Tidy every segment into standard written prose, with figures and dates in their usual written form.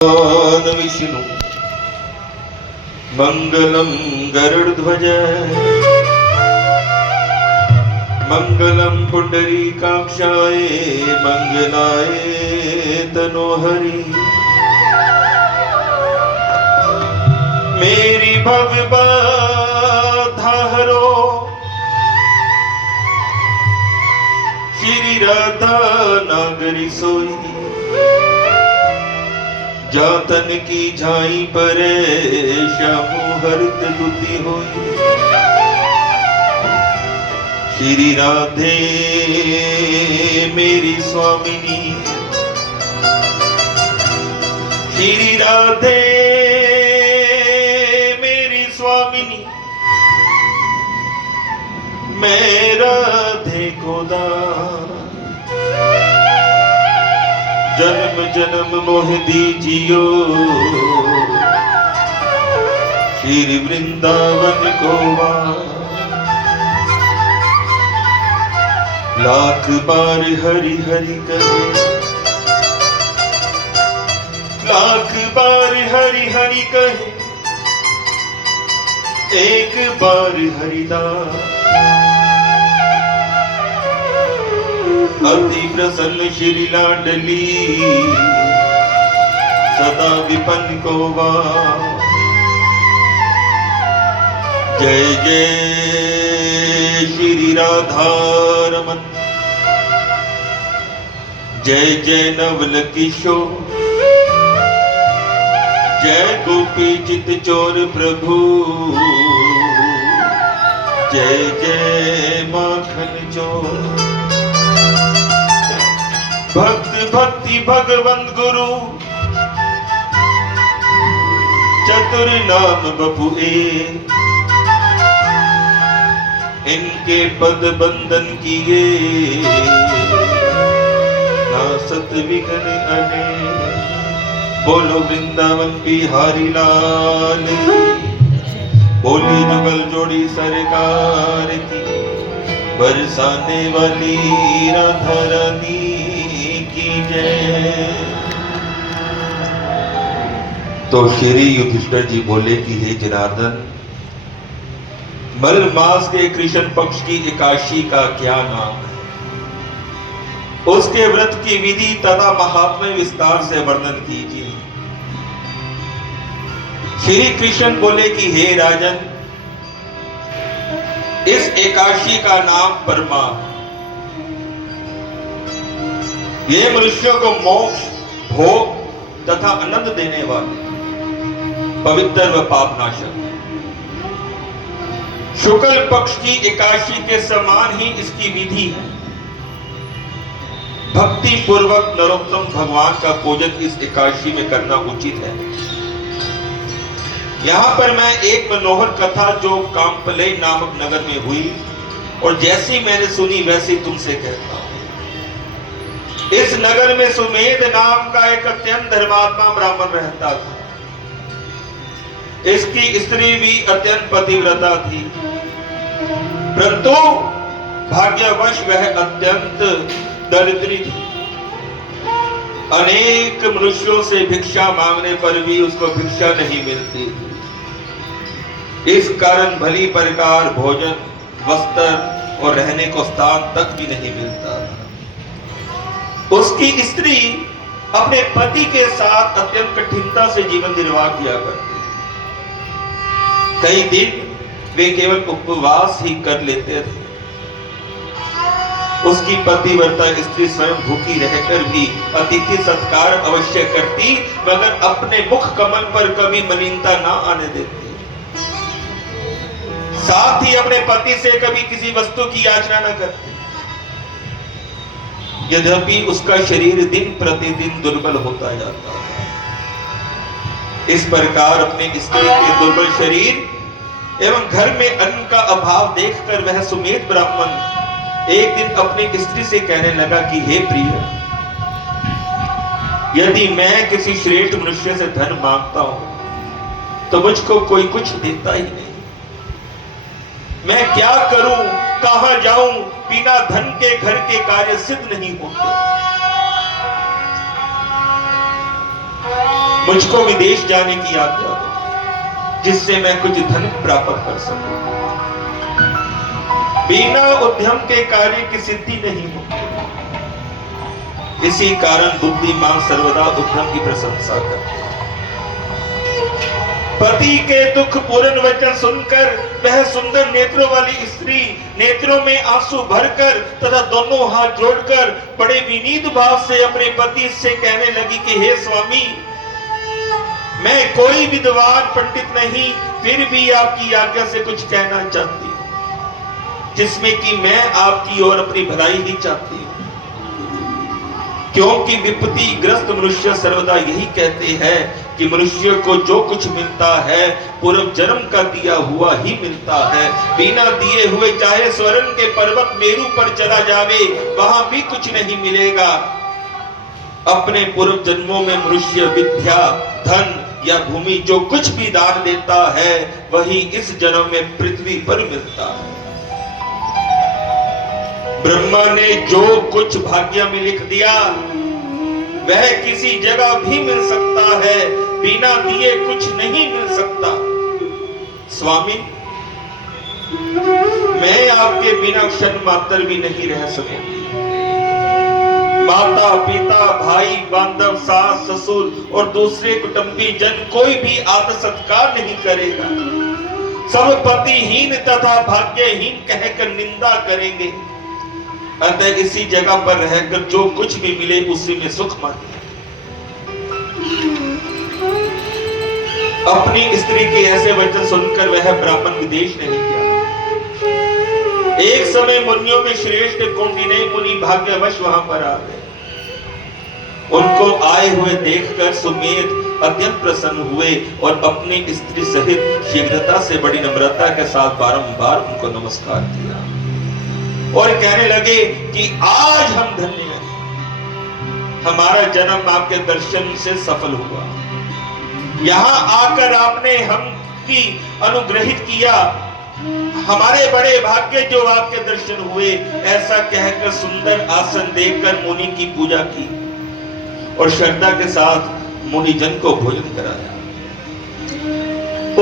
विष्णु मंगलम गरुड़ध्वज मंगलम पुंडरीकाक्षाय मंगलाय तनोहरि। मेरी भवबाधा हरो श्री राधा नागरी सोई। जातन की झाई पर श्यामु हरत दुती होई। श्री राधे मेरी स्वामिनी, श्री राधे मेरी स्वामिनी। मैं राधे को दान जन्म जन्म मोह दीजियो। श्री वृंदावन को लाख बार हरि हरि कहे, लाख बार हरि हरि कहे, एक बार हरिदास। अति प्रसन्न श्री लाडली सदा विपन्न को वा। जय जय श्री राधा रमन, जय जय नवल किशोर, जय गोपी चित चोर प्रभु, जय जय माखन चोर। भक्त भक्ति भगवंत गुरु चतुर नाम बपुए। इनके पद बंधन किए नासत विघ्न अने। बोलो वृंदावन बिहारी लाल की, बोली जुगल जोड़ी सरकार की, बरसाने वाली राधा रानी की जय। तो श्री युधिष्ठिर जी बोले कि हे जनार्दन, मल मास के कृष्ण पक्ष की एकादशी का क्या नाम है? उसके व्रत की विधि तथा महात्म्य विस्तार से वर्णन कीजिए। श्री कृष्ण बोले कि हे राजन, इस एकादशी का नाम परमा। ये मनुष्यों को मोक्ष, भोग तथा आनंद देने वाले, पवित्र व पापनाशक। शुक्ल पक्ष की एकादशी के समान ही इसकी विधि है। भक्ति पूर्वक नरोत्तम भगवान का पूजन इस एकादशी में करना उचित है। यहां पर मैं एक मनोहर कथा जो कामपले नामक नगर में हुई और जैसी मैंने सुनी वैसी तुमसे कहता हूं। इस नगर में सुमेध नाम का एक अत्यंत धर्मात्मा ब्राह्मण रहता था। इसकी स्त्री भी अत्यंत पतिव्रता थी, परंतु भाग्यवश वह अत्यंत दरिद्री थी। अनेक मनुष्यों से भिक्षा मांगने पर भी उसको भिक्षा नहीं मिलती। इस कारण भली प्रकार भोजन, वस्त्र और रहने को स्थान तक भी नहीं मिलता। उसकी स्त्री अपने पति के साथ अत्यंत कठिनता से जीवन निर्वाह किया करती। कई दिन वे केवल उपवास ही कर लेते थे। उसकी पतिव्रता स्त्री स्वयं भूखी रहकर भी अतिथि सत्कार अवश्य करती, मगर अपने मुख कमल पर कभी मलिनता ना आने देती। साथ ही अपने पति से कभी किसी वस्तु की याचना न करती। यद्यपि उसका शरीर दिन प्रतिदिन दुर्बल होता जाता था। इस प्रकार अपने स्त्री के दुर्बल शरीर एवं घर में अन्न का अभाव देखकर वह सुमेध ब्राह्मण एक दिन अपनी स्त्री से कहने लगा कि हे प्रिय, यदि मैं किसी श्रेष्ठ मनुष्य से धन मांगता हूं तो मुझको कोई कुछ देता ही नहीं। मैं क्या करूं, कहां जाऊं? बिना धन के घर के कार्य सिद्ध नहीं होते। मुझको विदेश जाने की आज्ञा दो, जिससे मैं कुछ धन प्राप्त कर सकूं। बिना उद्यम के कार्य की सिद्धि नहीं होती। इसी कारण बुद्धिमान सर्वदा उद्यम की प्रशंसा करते हैं। पति के दुख पूर्ण वचन सुनकर वह सुंदर नेत्रों वाली स्त्री नेत्रों में आंसू भरकर तथा दोनों हाथ जोड़कर बड़े विनीत भाव से अपने पति से कहने लगी कि हे स्वामी, मैं कोई विद्वान पंडित नहीं, फिर भी आपकी आज्ञा से कुछ कहना चाहती हूँ, जिसमें कि मैं आपकी और अपनी भलाई ही चाहती हूँ। क्योंकि विपत्ति ग्रस्त मनुष्य सर्वदा यही कहते हैं कि मनुष्य को जो कुछ मिलता है पूर्व जन्म का दिया हुआ ही मिलता है। बिना दिए हुए चाहे स्वर्ण के पर्वत मेरू पर चला जावे, वहां भी कुछ नहीं मिलेगा। अपने पूर्व जन्मों में मनुष्य विद्या, धन या भूमि जो कुछ भी दान देता है, वही इस जन्म में पृथ्वी पर मिलता है। ब्रह्मा ने जो कुछ भाग्य में लिख दिया वह किसी जगह भी मिल सकता है, बिना दिए कुछ नहीं मिल सकता। स्वामी, मैं आपके बिना क्षण मात्र भी नहीं रह सकूंगी। माता पिता भाई बांधव सास ससुर और दूसरे कुटुंबी जन कोई भी आदर सत्कार नहीं करेगा। सब पतिहीन तथा भाग्यहीन कहकर निंदा करेंगे। अतः इसी जगह पर रहकर जो कुछ भी मिले उसी में सुख माने। अपनी स्त्री के ऐसे वचन सुनकर वह ब्राह्मण विदेश नहीं गया। एक समय मुनियों में श्रेष्ठ कौंडिन्य मुनि भाग्यवश वहां पर आ गए। उनको आए हुए देखकर सुमेध अत्यंत प्रसन्न हुए और अपनी स्त्री सहित शीघ्रता से बड़ी नम्रता के साथ बारंबार उनको नमस्कार किया और कहने लगे कि आज हम धन्य हैं, हमारा जन्म आपके दर्शन से सफल हुआ। यहाँ आकर आपने हम की अनुग्रहित किया, हमारे बड़े भाग्य जो आपके दर्शन हुए। ऐसा कहकर सुंदर आसन देकर मुनि की पूजा की और श्रद्धा के साथ मुनिजन को भोजन कराया।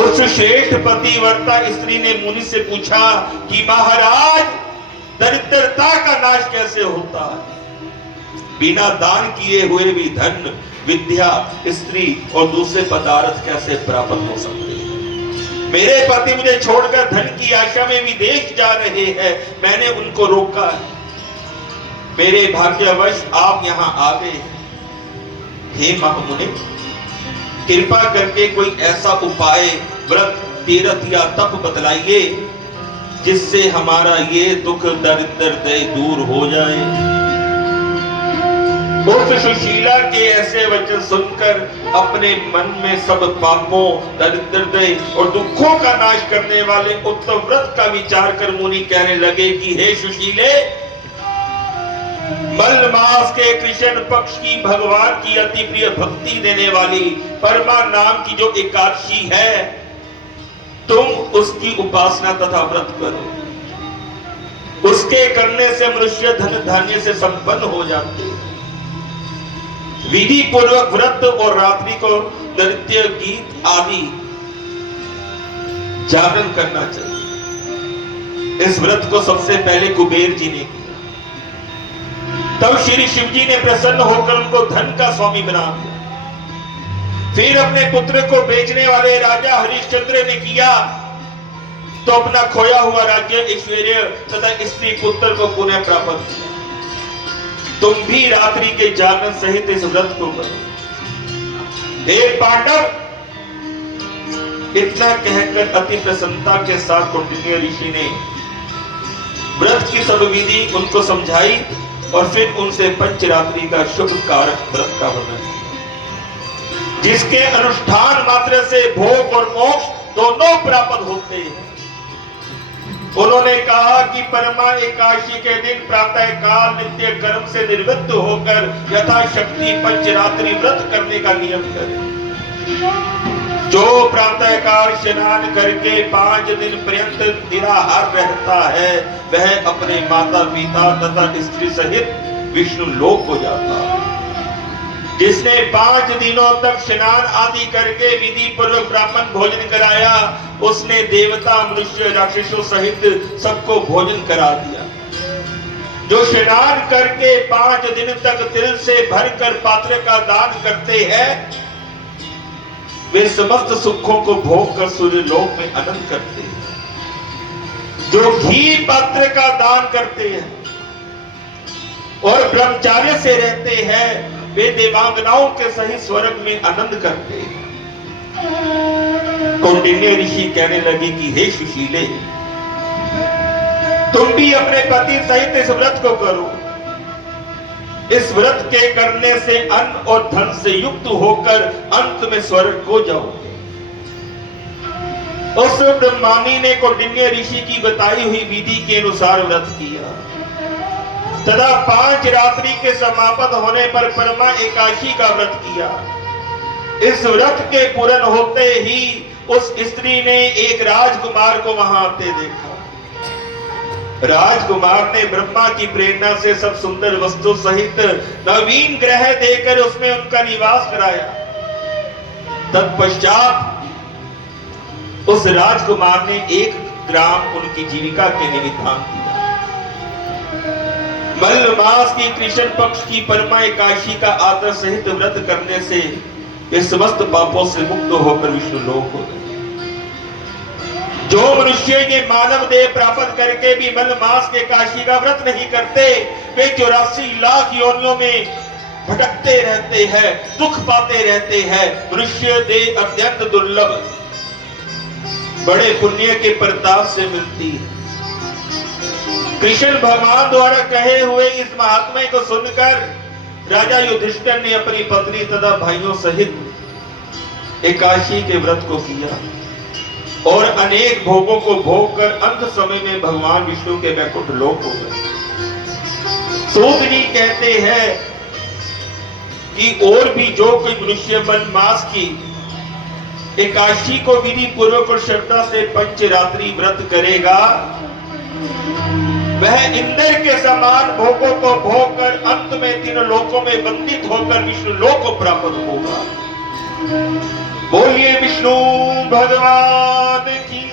उस श्रेष्ठ पतिव्रता स्त्री ने मुनि से पूछा कि महाराज, दरिद्रता का नाश कैसे होता है? बिना दान किए हुए भी धन, विद्या, स्त्री और दूसरे पदार्थ कैसे प्राप्त हो सकते हैं? मेरे पति मुझे छोड़कर धन की आशा में विदेश जा रहे हैं, मैंने उनको रोका है। मेरे भाग्यवश आप यहाँ आ गए। हे महामुनि, कृपा करके कोई ऐसा उपाय, व्रत, तीर्थ या तप बतलाइए जिससे हमारा ये दुख दरिद्र दूर हो जाए। उस सुशीला के ऐसे वचन सुनकर अपने मन में सब पापों, दरिद्र और दुखों का नाश करने वाले उत्तम व्रत का विचार कर मुनि कहने लगे कि हे सुशीले, मल मास के कृष्ण पक्ष की भगवान की अति प्रिय भक्ति देने वाली परमा नाम की जो एकादशी है, तुम उसकी उपासना तथा व्रत करो। उसके करने से मनुष्य धन धान्य से संपन्न हो जाते हैं। विधि पूर्वक व्रत और रात्रि को नृत्य, गीत आदि जागरण करना चाहिए। इस व्रत को सबसे पहले कुबेर जी ने किया। तब श्री शिव जी ने प्रसन्न होकर उनको धन का स्वामी बना दिया। फिर अपने पुत्र को बेचने वाले राजा हरिश्चंद्र ने किया तो अपना खोया हुआ राज्य, ऐश्वर्य तथा स्त्री पुत्र को पुनः प्राप्त किया। तुम भी रात्रि के जागरण सहित इस व्रत को करो। हे पांडव, इतना कहकर अति प्रसन्नता के साथ कौंडिन्य ऋषि ने व्रत की सब विधि उनको समझाई और फिर उनसे पंचरात्रि का शुभ कारक व्रत का वर्णन किया, जिसके अनुष्ठान मात्र से भोग और मोक्ष दोनों प्राप्त होते हैं। उन्होंने कहा कि परमा एकादशी के दिन प्रातः काल नित्य कर्म से निवृत्त होकर यथाशक्ति पंचरात्रि व्रत करने का नियम करें। जो प्रातः काल स्नान करके 5 दिन पर्यंत निराहार रहता है, वह अपने माता पिता तथा स्त्री सहित विष्णु लोक को जाता है। जिसने 5 दिनों तक स्नान आदि करके विधि पूर्वक ब्राह्मण भोजन कराया, उसने देवता मनुष्य राक्षसों सहित सबको भोजन करा दिया। जो स्नान करके 5 दिन तक तिल से भरकर पात्र का दान करते हैं, वे समस्त सुखों को भोग कर सूर्य लोक में आनंद करते हैं। जो घी पात्र का दान करते हैं और ब्रह्मचार्य से रहते हैं, वे देवांगनाओं के सही स्वर्ग में आनंद करते हैं। कौंडिन्य ऋषि कहने लगी कि हे सुशीले, तुम भी अपने पति सहित इस व्रत को करो। इस व्रत के करने से अन्न और धन से युक्त होकर अंत में स्वर्ग को जाओगे। उस ब्रह्मानी ने कौंडिन्य ऋषि की बताई हुई विधि के अनुसार व्रत किया तथा 5 रात्रि के समापन होने पर परमा एकादशी का व्रत किया। इस व्रत के पूर्ण होते ही उस स्त्री ने एक राजकुमार को वहां आते देखा। राजकुमार ने ब्रह्मा की प्रेरणा से सब सुंदर वस्तु सहित नवीन ग्रह देकर उसमें उनका निवास कराया। तत्पश्चात उस राजकुमार ने 1 ग्राम उनकी जीविका के निमित्त दान दिया। मल्ल मास की कृष्ण पक्ष की परमा एकादशी का आदर सहित व्रत करने से वे समस्त पापों से मुक्त होकर विष्णु लोक हो गए। जो मनुष्य ये मानव देह प्राप्त करके भी मल्ल मास के एकादशी का व्रत नहीं करते, वे 84 लाख योनियों में भटकते रहते हैं, दुख पाते रहते हैं। मनुष्य देह अत्यंत दुर्लभ, बड़े पुण्य के प्रताप से मिलती है। कृष्ण भगवान द्वारा कहे हुए इस महात्म्य को सुनकर राजा युधिष्ठिर ने अपनी पत्नी तथा भाइयों सहित एकादशी के व्रत को किया और अनेक भोगों को भोग कर अंत समय में भगवान विष्णु के वैकुंठ लोक हो गए। सूत जी कहते हैं कि और भी जो कोई मनुष्य मन मास की एकादशी को विधि पूर्वक और श्रद्धा से 5 रात्रि व्रत करेगा, वह इंद्र के समान भोगों को भोग कर अंत में 3 लोकों में बंदित होकर विष्णु लोक को प्राप्त होगा। बोलिए विष्णु भगवान की